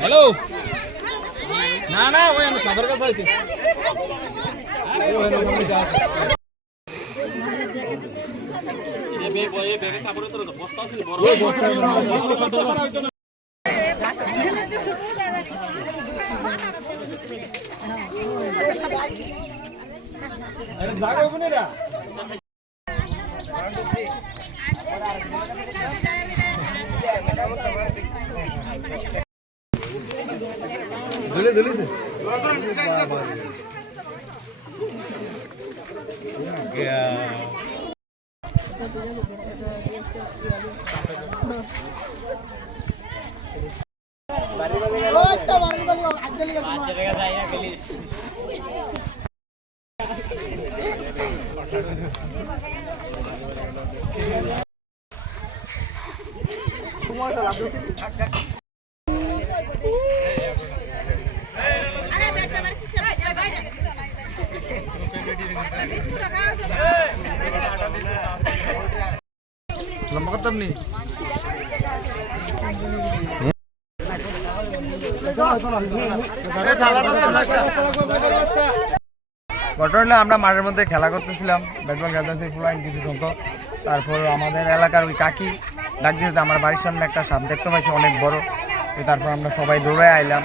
Hello, না না ওই আমি সাদের কাছে আছি। ঘটনা আমরা মাঠের মধ্যে খেলা করতেছিলাম, ব্যাট বল খেলতেছি ফুলাইন কিছু সংখ্যক। তারপর আমাদের এলাকার ওই কাকি ডাক দিয়েছে, আমার বাড়ির সামনে একটা সাপ দেখতে পাইছি অনেক বড়। তারপর আমরা সবাই দৌড়ে আইলাম,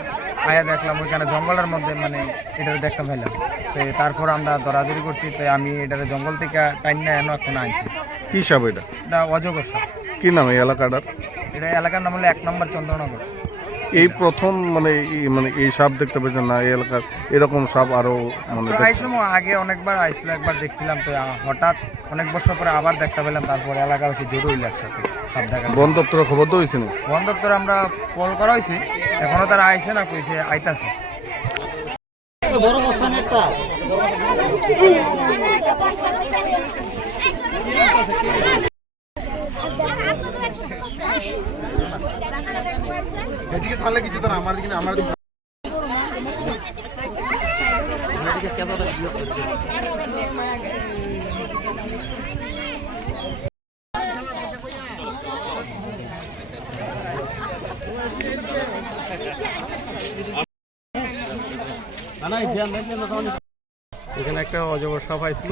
আয়া দেখলাম ওইখানে জঙ্গলের মধ্যে মানে এটারে দেখতে পাইলাম। তো তারপর আমরা দৌড়াদৌড়ি করছি, তো আমি এটারে জঙ্গল থেকে টাইম না এনে এখন আনছি। কি সাপ এটা? এটা অজগর সাপ। কি নাম এই এলাকাটার? এটা এলাকার নাম হলো 1 নম্বর চন্দ্রনগর। এই প্রথম মানে এই সাপ দেখতে পেয়েছেন না? এই এলাকার এরকম সাপ আরো মানে আইছিলাম আগে অনেকবার আইছিল, একবার দেখছিলাম। তো হঠাৎ অনেক বছর পরে আবার দেখতে পেলাম। তারপর এলাকা হচ্ছে জরুরি একসাথে সাপ দেখা। বন দপ্তরে খবর তো হয়েছে না? বন দপ্তরে আমরা কল করা হয়েছে, এখনো তারা আইছে না, কইছে আইতাছে। বড় অবস্থানে একটা এদিকে ছাড়লে কিছু তো না, আমার দিকে আমার দিকে এখানে একটা অজগর সাপ আইছিল,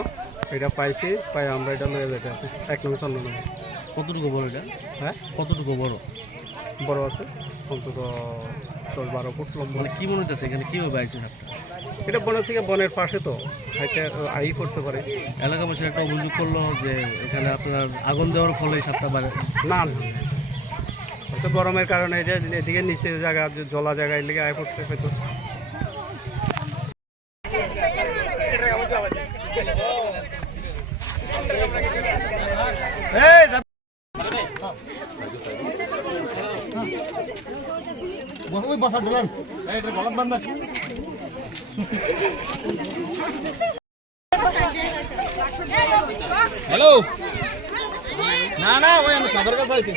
এটা পাইছি, পাই আমরা এটা লয়ে যেতে আছি 1 নম্বর চন্দ্রনগর। কতটুকু বড় এটা? হ্যাঁ, কতটুকু বড়? বড় আছে, অন্তত 10-12 ফুট লম্বা। মানে কি মনে হচ্ছে এখানে কিভাবে আইছে সাপটা? এটা বনের থেকে বনের পাশে তো হাইটে আই করতে পারে। এলাকাবাসী একটা অভিযোগ করলো যে এখানে আপনার আগুন দেওয়ার ফলে সাপটা বাড়ে। না না, হয়তো গরমের কারণে এটা এদিকে নিচে জায়গা, জলা জায়গায় লেগে আয় পড়ছে হয়তো। হ্যালো, না না ওই আমি সাদের কাছে আছি।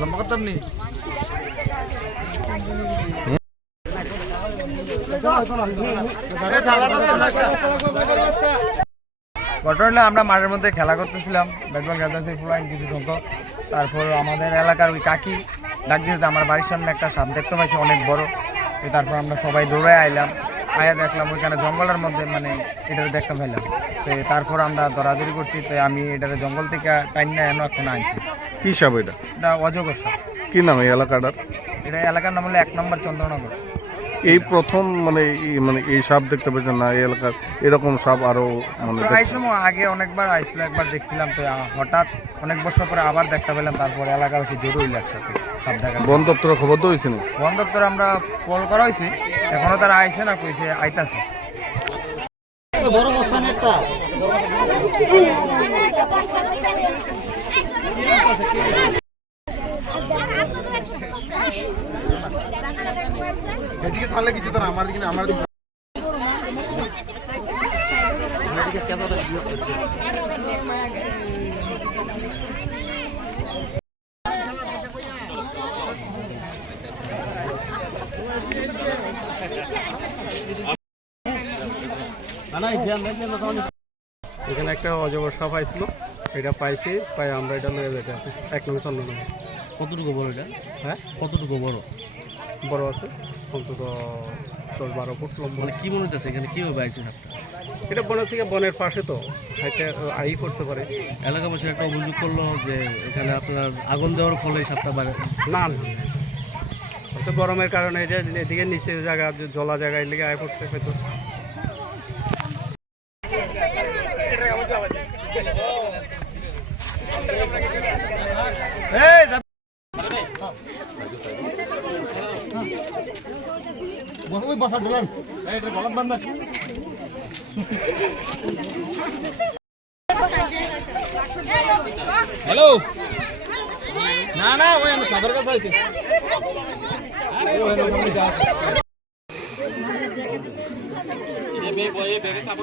লম্বা করতাম নি ঘটনা হলো আমরা মাঠের মধ্যে খেলা করতেছিলাম, ব্যাট বল খেলতেছি ফুলাইন কিছু সংখ্যক। তারপর আমাদের এলাকার ওই কাকি ডাক দিয়েছে, আমার বাড়ির সামনে একটা সাপ দেখতে পাইছি অনেক বড়। তারপর আমরা সবাই দৌড়ে আইলাম, আয়া দেখলাম ওইখানে জঙ্গলের মধ্যে মানে এটা দেখতে পাইলাম। তো তারপর আমরা দৌড়াদৌড়ি করছি, তো আমি এটার জঙ্গল থেকে টাইম না এনে এখন আনছি। কি সাপ এটা? এটা অজগর সাপ। কি নাম এই এলাকাটার? এটা এলাকার নাম হলো 1 নম্বর চন্দ্রনগর। এই প্রথম মানে এই সাপ দেখতে পেয়েছেন না এই এলাকার এরকম সাপ আরো আইসলাম আগে অনেকবার আইসল, একবার দেখছিলাম, তো হঠাৎ অনেক বছর পরে আবার দেখতে পেলাম। তারপর এলাকা হচ্ছে জরুরি একসাথে সাপ দেখা। বন দপ্তরের খবর তো হয়েছে না? বন দপ্তরে আমরা কল করা হয়েছে, এখনো তারা আইসে না, কইছে আইতাছে। এদিকে ছাড়লে কিছু তো না, আমার দিকে আমার দিকে এখানে একটা অজগর সাপ আইছিল, এটা পাইছি, পাই আমরা এটা লয়ে যেতে আছি 1 নম্বর চন্দ্রনগর। কতটুকু বড় এটা? হ্যাঁ, কতটুকু বড়? বড় আছে, অন্তত 10-12 ফুট লম্বা। মানে কি মনে হচ্ছে এখানে কিভাবে আইছে সাপটা? এটা বনের থেকে বনের পাশে তো হাইটে আই করতে পারে। এলাকাবাসী একটা অভিযোগ করলো যে এখানে আপনার আগুন দেওয়ার ফলে এই সাপটা বাড়ে। না না, হয়তো গরমের কারণে এটা এদিকে নিচে জায়গা জলা জায়গায় লেগে আয় পড়ছে হয়তো। হ্যালো, না না ওই আমি সাদের কাছে আইছি। আরে